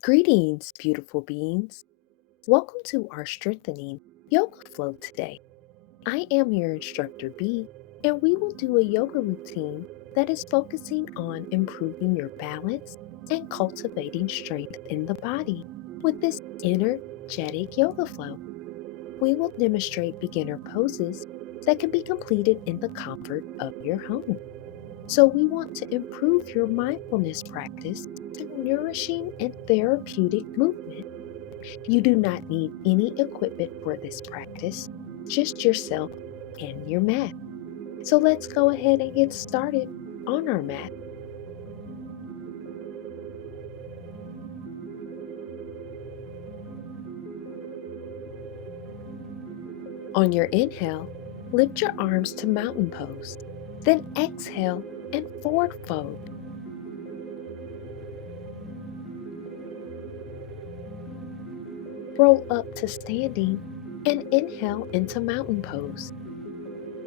Greetings, beautiful beings. Welcome to our strengthening yoga flow today. I am your instructor B, and we will do a yoga routine that is focusing on improving your balance and cultivating strength in the body with this energetic yoga flow. We will demonstrate beginner poses that can be completed in the comfort of your home. So, we want to improve your mindfulness practice through nourishing and therapeutic movement. You do not need any equipment for this practice, just yourself and your mat. So let's go ahead and get started on our mat. On your inhale, lift your arms to mountain pose. Then exhale and forward fold. Roll up to standing and inhale into mountain pose.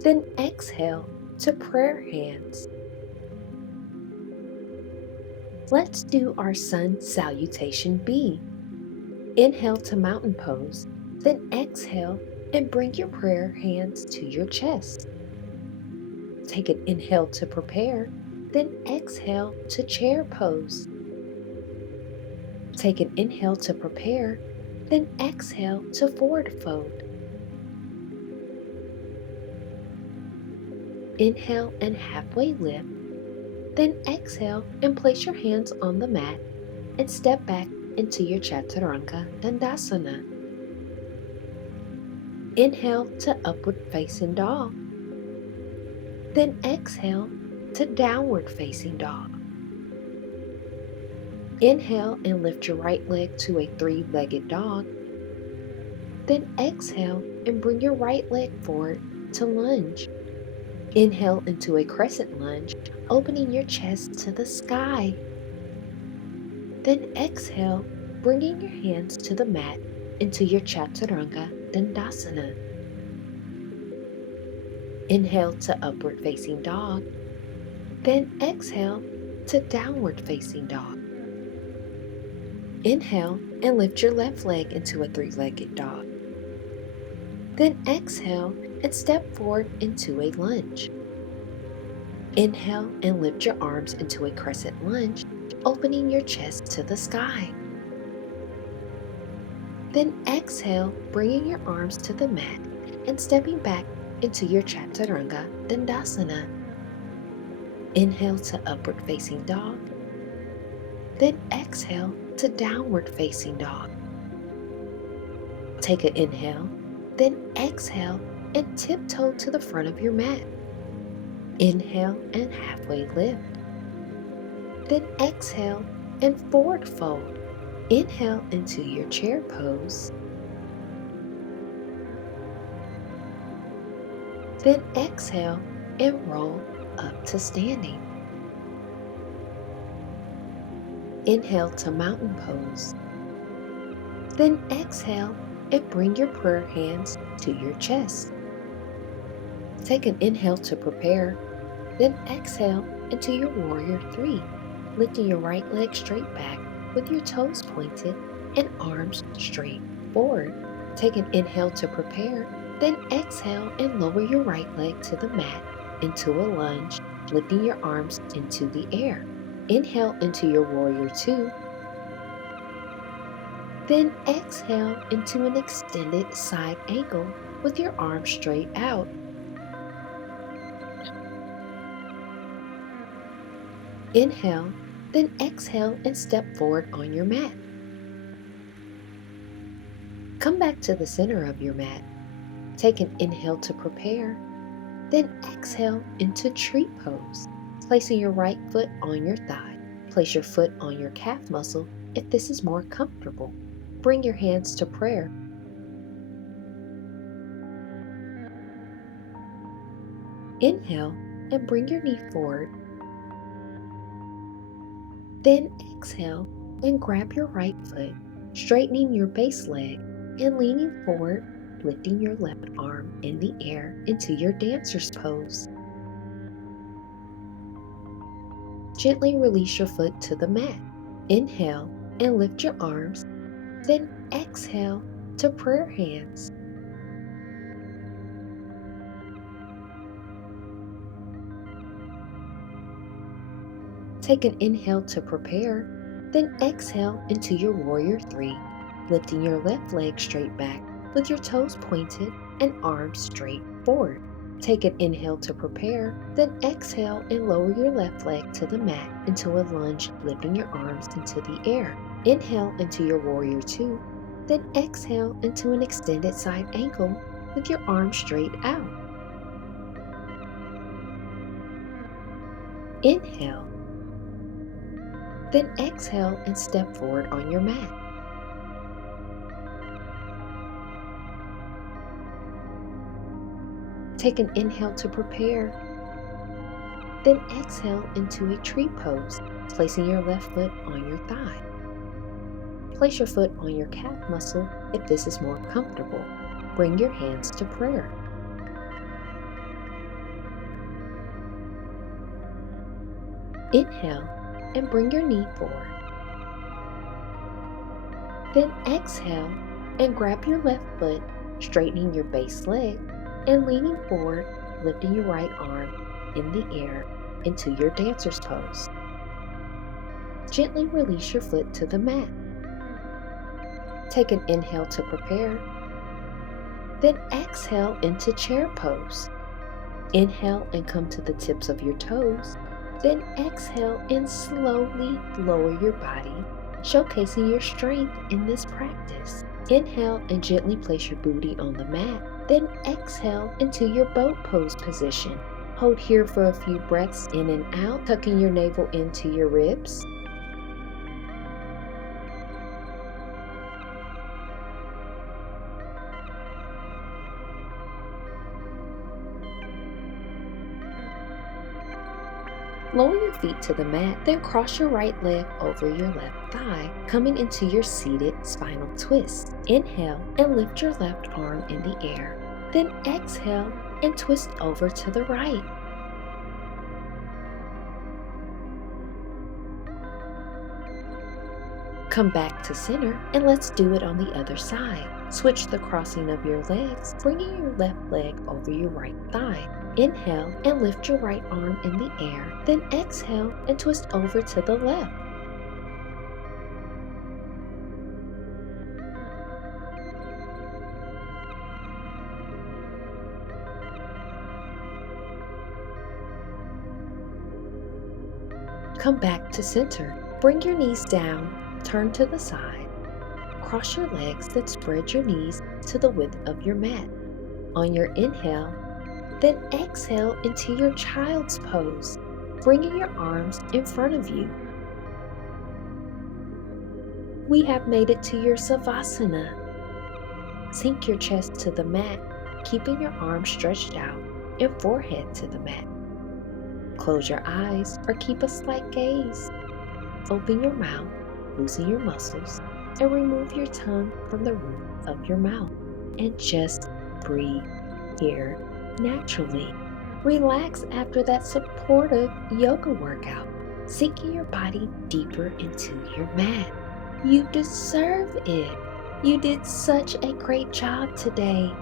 Then exhale to prayer hands. Let's do our sun salutation B. Inhale to mountain pose, then exhale and bring your prayer hands to your chest. Take an inhale to prepare, then exhale to chair pose. Take an inhale to prepare, then exhale to forward fold. Inhale and halfway lift, then exhale and place your hands on the mat and step back into your Chaturanga Dandasana. Inhale to upward facing dog. Then exhale to downward facing dog. Inhale and lift your right leg to a three-legged dog. Then exhale and bring your right leg forward to lunge. Inhale into a crescent lunge, opening your chest to the sky. Then exhale, bringing your hands to the mat into your Chaturanga Dandasana. Inhale to upward facing dog. Then exhale to downward facing dog. Inhale and lift your left leg into a three-legged dog. Then exhale and step forward into a lunge. Inhale and lift your arms into a crescent lunge, opening your chest to the sky. Then exhale, bringing your arms to the mat and stepping back into your Chaturanga Dandasana. Inhale to upward facing dog. Then exhale to downward facing dog. Take an inhale, then exhale and tiptoe to the front of your mat. Inhale and halfway lift. Then exhale and forward fold. Inhale into your chair pose. Then exhale and roll up to standing. Inhale to mountain pose. Then exhale and bring your prayer hands to your chest. Take an inhale to prepare, then exhale into your warrior three, lifting your right leg straight back with your toes pointed and arms straight forward. Take an inhale to prepare, then exhale and lower your right leg to the mat into a lunge, lifting your arms into the air. Inhale into your warrior two, then exhale into an extended side angle with your arms straight out. Inhale, then exhale and step forward on your mat. Come back to the center of your mat. Take an inhale to prepare, then exhale into tree pose, placing your right foot on your thigh. Place your foot on your calf muscle if this is more comfortable. Bring your hands to prayer. Inhale and bring your knee forward. Then exhale and grab your right foot, straightening your base leg and leaning forward, lifting your left arm in the air into your dancer's pose. Gently release your foot to the mat. Inhale and lift your arms, then exhale to prayer hands. Take an inhale to prepare, then exhale into your warrior three, lifting your left leg straight back with your toes pointed and arms straight forward. Take an inhale to prepare, then exhale and lower your left leg to the mat into a lunge, lifting your arms into the air. Inhale into your warrior two, then exhale into an extended side angle with your arms straight out. Inhale, then exhale and step forward on your mat. Take an inhale to prepare, then exhale into a tree pose, placing your left foot on your thigh. Place your foot on your calf muscle if this is more comfortable. Bring your hands to prayer. Inhale and bring your knee forward. Then exhale and grab your left foot, straightening your base leg and leaning forward, lifting your right arm in the air into your dancer's pose. Gently release your foot to the mat. Take an inhale to prepare, then exhale into chair pose. Inhale and come to the tips of your toes, then exhale and slowly lower your body, showcasing your strength in this practice. Inhale and gently place your booty on the mat, then exhale into your boat pose position. Hold here for a few breaths in and out, tucking your navel into your ribs. Lower your feet to the mat, then cross your right leg over your left thigh, coming into your seated spinal twist. Inhale and lift your left arm in the air, then exhale and twist over to the right. Come back to center and let's do it on the other side. Switch the crossing of your legs, bringing your left leg over your right thigh. Inhale and lift your right arm in the air, then exhale and twist over to the left. Come back to center. Bring your knees down, turn to the side. Cross your legs, then spread your knees to the width of your mat. On your inhale, then exhale into your child's pose, bringing your arms in front of you. We have made it to your Savasana. Sink your chest to the mat, keeping your arms stretched out and forehead to the mat. Close your eyes or keep a slight gaze. Open your mouth, loosen your muscles, and remove your tongue from the roof of your mouth. And just breathe here naturally. Relax after that supportive yoga workout, sinking your body deeper into your mat. You deserve it. You did such a great job today.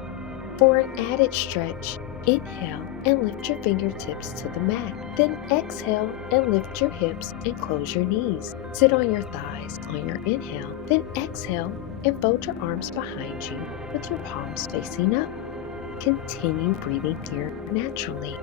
For an added stretch, inhale and lift your fingertips to the mat. Then exhale and lift your hips and close your knees. Sit on your thighs on your inhale, then exhale and fold your arms behind you with your palms facing up. Continue breathing here naturally.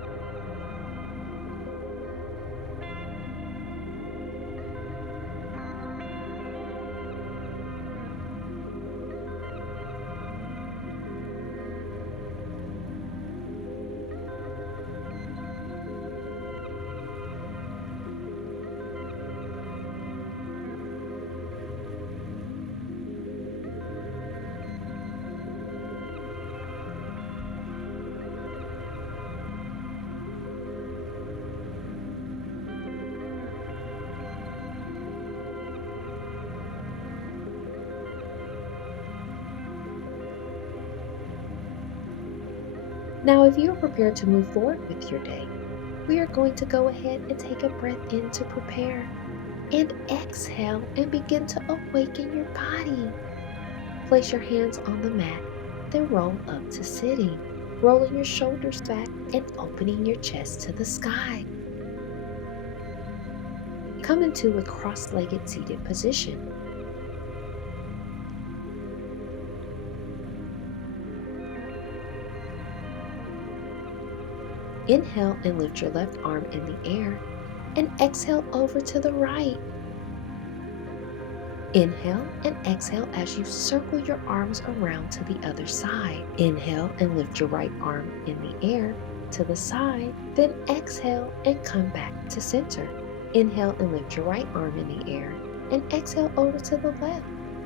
Now, if you are prepared to move forward with your day, we are going to go ahead and take a breath in to prepare. And exhale and begin to awaken your body. Place your hands on the mat, then roll up to sitting, rolling your shoulders back and opening your chest to the sky. Come into a cross-legged seated position. Inhale and lift your left arm in the air and exhale over to the right. Inhale and exhale as you circle your arms around to the other side. Inhale and lift your right arm in the air to the side, then exhale and come back to center. Inhale and lift your right arm in the air and exhale over to the left.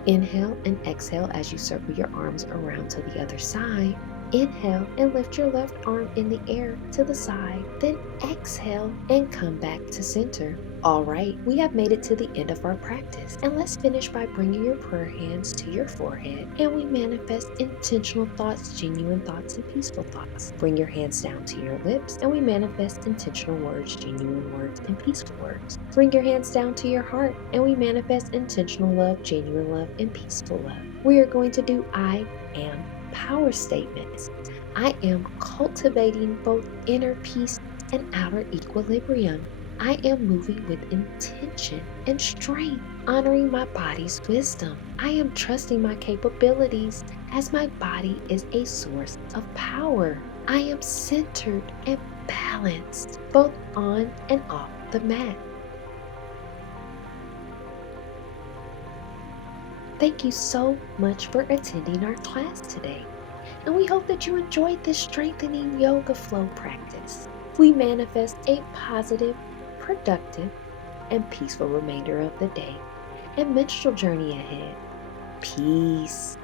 Inhale and exhale as you circle your arms around to the other side. Inhale and lift your left arm in the air to the side, then exhale and come back to center. All right, we have made it to the end of our practice, and let's finish by bringing your prayer hands to your forehead, and we manifest intentional thoughts, genuine thoughts, and peaceful thoughts. Bring your hands down to your lips, and we manifest intentional words, genuine words, and peaceful words. Bring your hands down to your heart, and we manifest intentional love, genuine love, and peaceful love. We are going to do I am power statements. I am cultivating both inner peace and outer equilibrium. I am moving with intention and strength, honoring my body's wisdom. I am trusting my capabilities as my body is a source of power. I am centered and balanced, both on and off the mat. Thank you so much for attending our class today, and we hope that you enjoyed this strengthening yoga flow practice. We manifest a positive, productive, and peaceful remainder of the day and menstrual journey ahead. Peace.